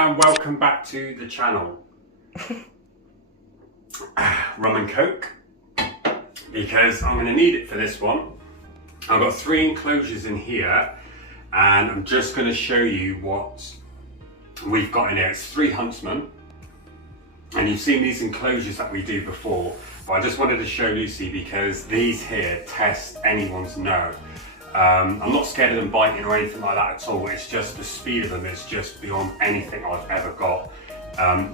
and welcome back to the channel. Rum and Coke, because I'm going to need it for this one. I've got 3 enclosures in here and I'm just going to show you what we've got in here. It's 3 Huntsman, and you've seen these enclosures that we do before, but I just wanted to show Lucy because these here test anyone's nerve. I'm not scared of them biting or anything like that at all. It's just the speed of them is just beyond anything I've ever got.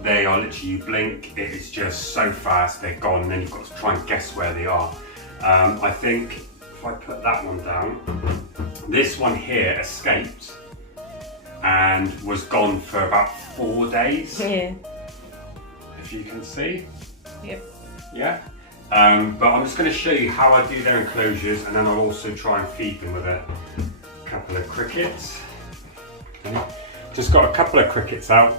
They are literally, you blink, it is just so fast, they're gone, and then you've got to try and guess where they are. I think if I put that one down, this one here escaped and was gone for about 4 days. Yeah. If you can see. Yep. Yeah. But I'm just going to show you how I do their enclosures, and then I'll also try and feed them with a couple of crickets. Okay. Just got a couple of crickets out.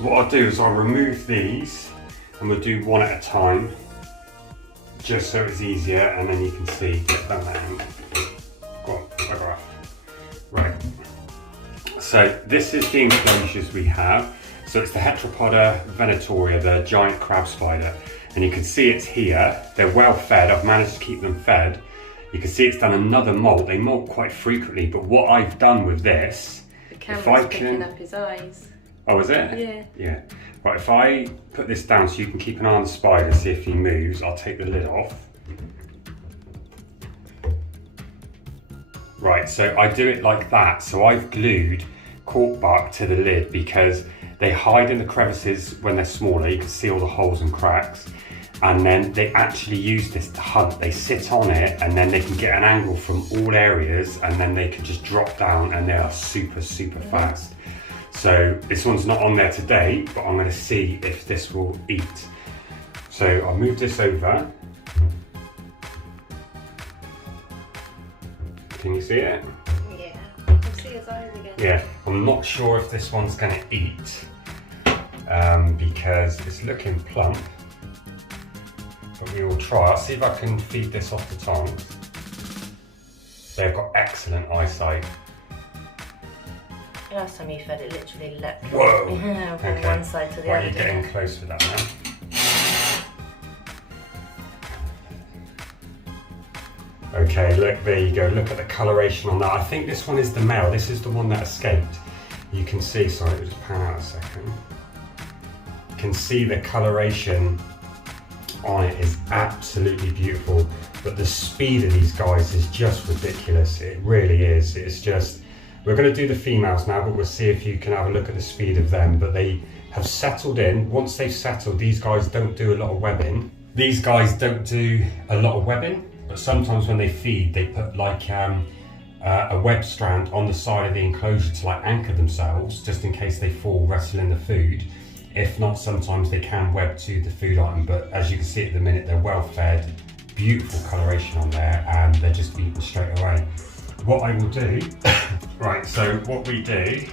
What I'll do is I'll remove these and we'll do one at a time, just so it's easier, and then you can see, get down that end. Go on, bugger off. Right. So this is the enclosures we have. So it's the heteropoda Venatoria, the giant crab spider. And you can see it's here. They're well fed. I've managed to keep them fed. You can see it's done another molt. They molt quite frequently, but what I've done with this, the camera's picking up his eyes. Oh, is it? Yeah. Yeah. Right, if I put this down so you can keep an eye on the spider, see if he moves, I'll take the lid off. Right, so I do it like that. So I've glued cork bark to the lid because they hide in the crevices when they're smaller. You can see all the holes and cracks. And then they actually use this to hunt. They sit on it and then they can get an angle from all areas, and then they can just drop down, and they are super fast. So this one's not on there today, but I'm going to see if this will eat. So I'll move this over. Can you see it? Yeah, I can see his eyes again. Yeah, I'm not sure if this one's going to eat because it's looking plump, but we will try. I'll see if I can feed this off the tongs. They've got excellent eyesight. Last time you fed it literally leapt Whoa. from one side to the Right, other. you're getting close with that now. Okay, look, there you go. Look at the coloration on that. I think this one is the male. This is the one that escaped. You can see, sorry, let me just pan out a second. You can see the coloration on it is absolutely beautiful, but the speed of these guys is just ridiculous. It really is. It's just, we're going to do the females now, but we'll see if you can have a look at the speed of them. But they have settled in. Once they've settled, these guys don't do a lot of webbing. These guys don't do a lot of webbing, but sometimes when they feed, they put like a web strand on the side of the enclosure to like anchor themselves, just in case they fall wrestling the food. If not, sometimes they can web to the food item, but as you can see at the minute, they're well fed, beautiful coloration on there, and they're just eaten straight away. What I will do, right, so what we do,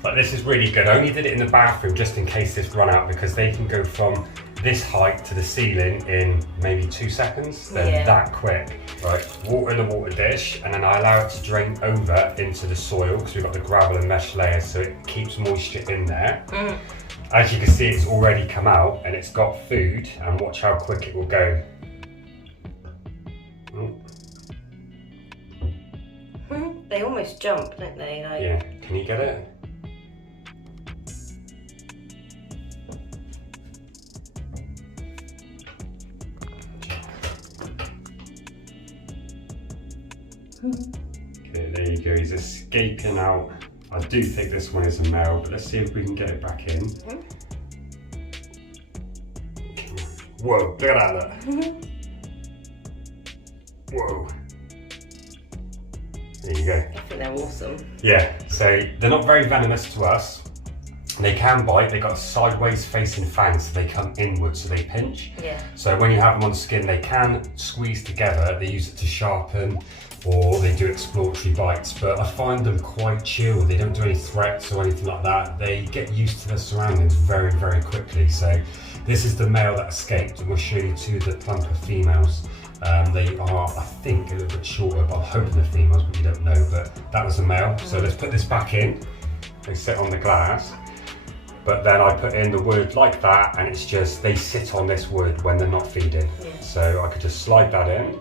but this is really good. I only did it in the bathroom just in case this run out, because they can go from this height to the ceiling in maybe 2 seconds. They're that quick. Right, water in the water dish, and then I allow it to drain over into the soil because we've got the gravel and mesh layer, so it keeps moisture in there. As you can see, it's already come out and it's got food, and watch how quick it will go. They almost jump, don't they? Like... Yeah, can you get it? Okay, there you go, he's escaping out. I do think this one is a male, but let's see if we can get it back in. Whoa, look at that, look. Whoa. There you go. I think they're awesome. Yeah, so they're not very venomous to us. They can bite. They've got sideways facing fangs, so they come inward, so they pinch. Yeah. So when you have them on the skin, they can squeeze together. They use it to sharpen, or they do exploratory bites, but I find them quite chill. They don't do any threats or anything like that. They get used to their surroundings very quickly. So this is the male that escaped, and we'll show you 2 of the plumper females. They are, I think, a little bit shorter, but I'm hoping they're females, but we don't know. But that was a male. So let's put this back in. They sit on the glass. But then I put in the wood like that, and it's just, they sit on this wood when they're not feeding. Yeah. So I could just slide that in.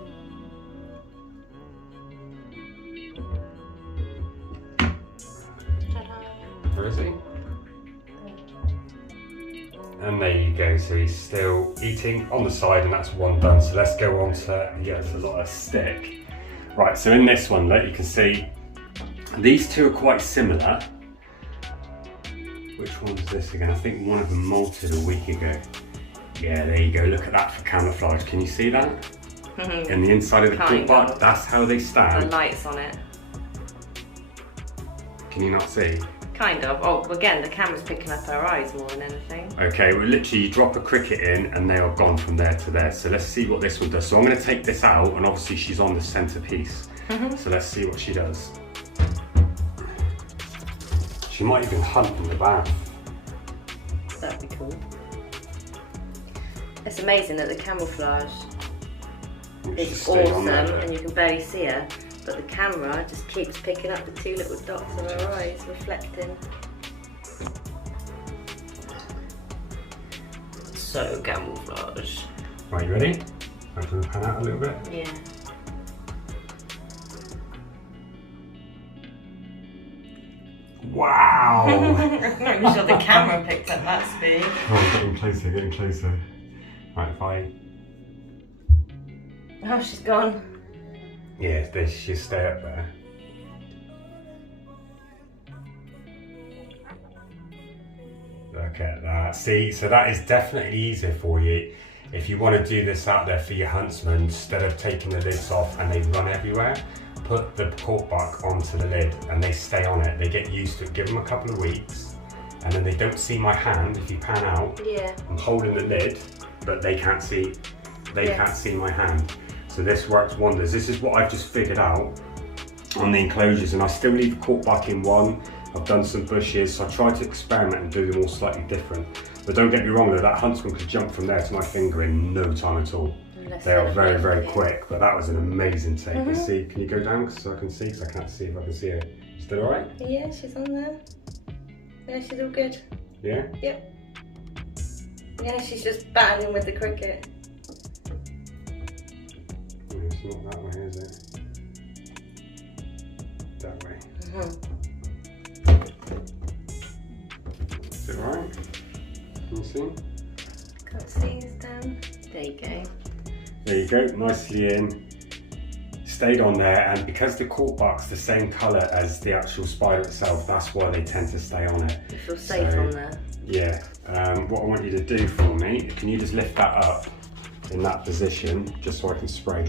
Where is he? And there you go, so he's still eating on the side, and that's one done. So let's go on to, yeah, there's a lot of stick. Right, so in this one, look, you can see these two are quite similar. Which one's this again? I think one of them molted a week ago. Yeah, there you go, look at that for camouflage. Can you see that? In the inside of the cork bark, that's how they stand. The lights on it. Can you not see? Kind of. Oh, again, the camera's picking up her eyes more than anything. Okay, well literally you drop a cricket in and they are gone from there to there. So let's see what this one does. So I'm going to take this out, and obviously she's on the centerpiece. So let's see what she does. She might even hunt in the bath. That'd be cool. It's amazing that the camouflage is awesome and you can barely see her. But the camera just keeps picking up the two little dots of her eyes, reflecting. So camouflage. Right, you ready? I'm going to pan out a little bit. Yeah. Wow! I'm sure the camera picked up that speed. Oh, I'm getting closer, getting closer. Right, if I... Oh, she's gone. Yeah, she'll stay up there. Look at that. See, so that is definitely easier for you. If you want to do this out there for your huntsman, instead of taking the lids off and they run everywhere, put the cork bark onto the lid and they stay on it. They get used to it. Give them a couple of weeks, and then they don't see my hand. If you pan out, yeah, I'm holding the lid, but they can't see. They can't see my hand. So this works wonders. This is what I've just figured out on the enclosures, and I still leave the cork bark in one. I've done some bushes, so I try to experiment and do them all slightly different. But don't get me wrong though, that huntsman could jump from there to my finger in no time at all. They are very, very quick, but that was an amazing take. Let's see, can you go down so I can see? Because I can't see if I can see her. Still alright? Yeah, she's on there. Yeah, she's all good. Yeah? Yep. Yeah, she's just battling with the cricket. It's not that way, is it? That way. Is it alright? Can you see? Can't see, it's down. There you go. There you go, nicely in. Stayed on there, and because the cork bark's the same colour as the actual spider itself, that's why they tend to stay on it. You feel safe on there. Yeah. What I want you to do for me, can you just lift that up in that position, just so I can spray?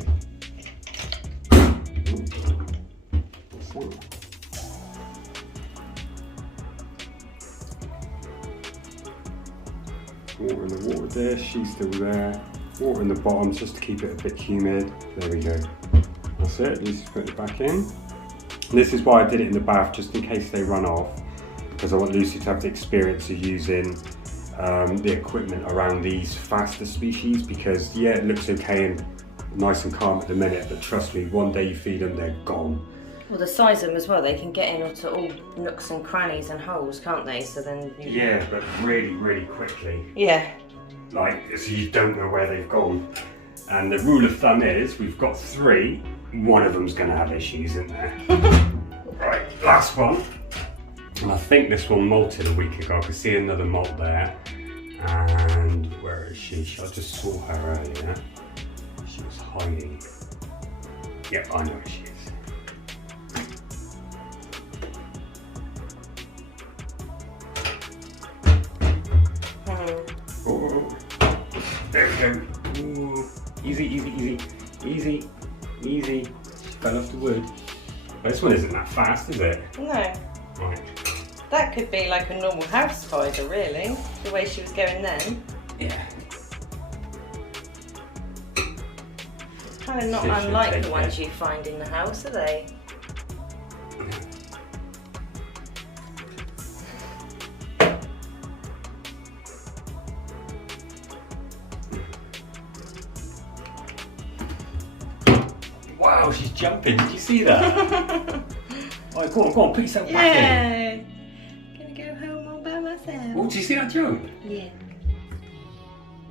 Water in the water dish, she's still there. Water in the bottom just to keep it a bit humid. There we go. That's it, Lucy's put it back in. And this is why I did it in the bath, just in case they run off, because I want Lucy to have the experience of using the equipment around these faster species, because yeah, it looks okay and nice and calm at the minute, but trust me, one day you feed them, they're gone. Well, the size of them as well, they can get into all nooks and crannies and holes, can't they? So then Yeah, but really, really quickly. Yeah. Like, so you don't know where they've gone. And the rule of thumb is, we've got 3, one of them's going to have issues, isn't there? Right, last one. And I think this one molted a week ago. I could see another molt there. And where is she? I just saw her earlier. She was hiding. Yep, I know where she is. Oh, there we go. Ooh. Easy, easy, easy, easy, easy. She fell off the wood. This one isn't that fast, is it? No. Right. That could be like a normal house spider, really, the way she was going then. Yeah. Kind of not unlike the ones you find in the house, are they? Wow, she's jumping. Did you see that? Alright, go on, put yourself back in. Oh, do you see that jump? Yeah.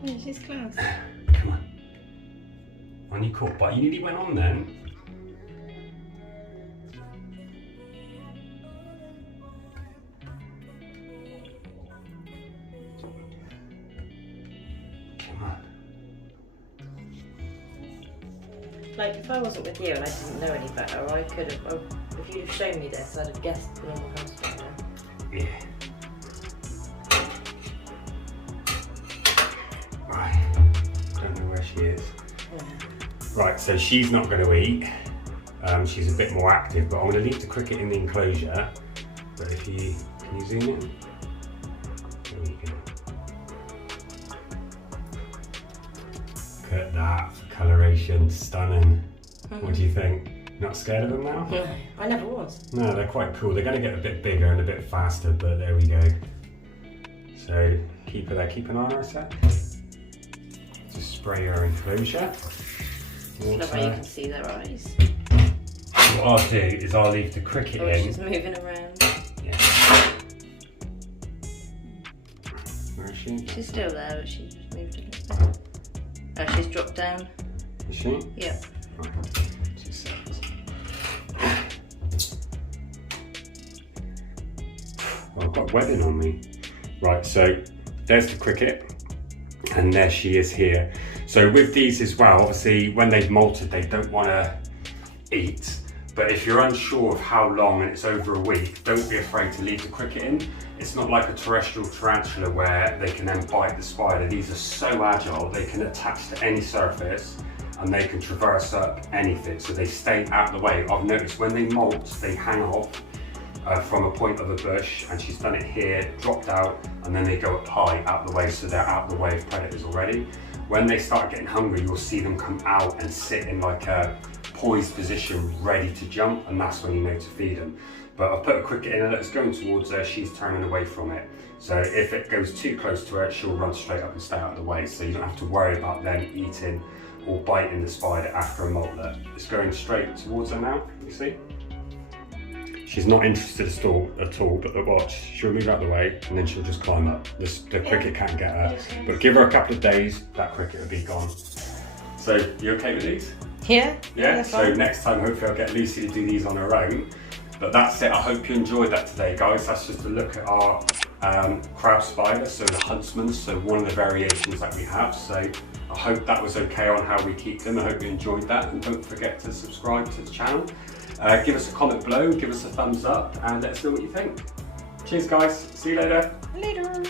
Yeah, she's close. Come on. On your cup, but you nearly went on then. Come on. Like, if I wasn't with you and I didn't know any better, I could have, if you'd have shown me this, I'd have guessed the normal house spider. Yeah. Right. Don't know where she is. Yeah. Right, so she's not going to eat. She's a bit more active, but I'm going to leave the cricket in the enclosure. But if you, can you zoom in? There we go. Look at that for coloration, stunning. What do you think? Not scared of them now? No, I never was. No, they're quite cool. They're going to get a bit bigger and a bit faster, but there we go. So keep her there, keep an eye on her a sec. Just spray her enclosure. That way you can see their eyes. What I'll do is I'll leave the cricket in. She's moving around. Yeah. Where is she? She's still there, but she just moved a little bit. Oh, she's dropped down. Is she? Yeah. Right. 2 seconds. Well, I've got webbing on me. Right, so there's the cricket, and there she is here. So with these as well, obviously when they've molted, they don't want to eat. But if you're unsure of how long and it's over a week, don't be afraid to leave the cricket in. It's not like a terrestrial tarantula where they can then bite the spider. These are so agile, they can attach to any surface and they can traverse up anything. So they stay out the way. I've noticed when they molt, they hang off from a point of a bush, and she's done it here, dropped out, and then they go up high, out the way, so they're out the way of predators already. When they start getting hungry, you'll see them come out and sit in like a poised position, ready to jump, and that's when you know to feed them. But I've put a cricket in her that's going towards her, she's turning away from it. So if it goes too close to her, she'll run straight up and stay out of the way. So you don't have to worry about them eating or biting the spider after a moltlet. It's going straight towards her now, you see? She's not interested at all, but watch, she'll move out of the way and then she'll just climb up. The cricket can't get her. But give her a couple of days, that cricket will be gone. So, you okay with these? Yeah. Yeah, so next time hopefully I'll get Lucy to do these on her own. But that's it, I hope you enjoyed that today, guys. That's just a look at our crab spider, so the Huntsman, so one of the variations that we have. So I hope that was okay on how we keep them. I hope you enjoyed that, and don't forget to subscribe to the channel. Give us a comment below, give us a thumbs up, and let us know what you think. Cheers guys, see you later. Later.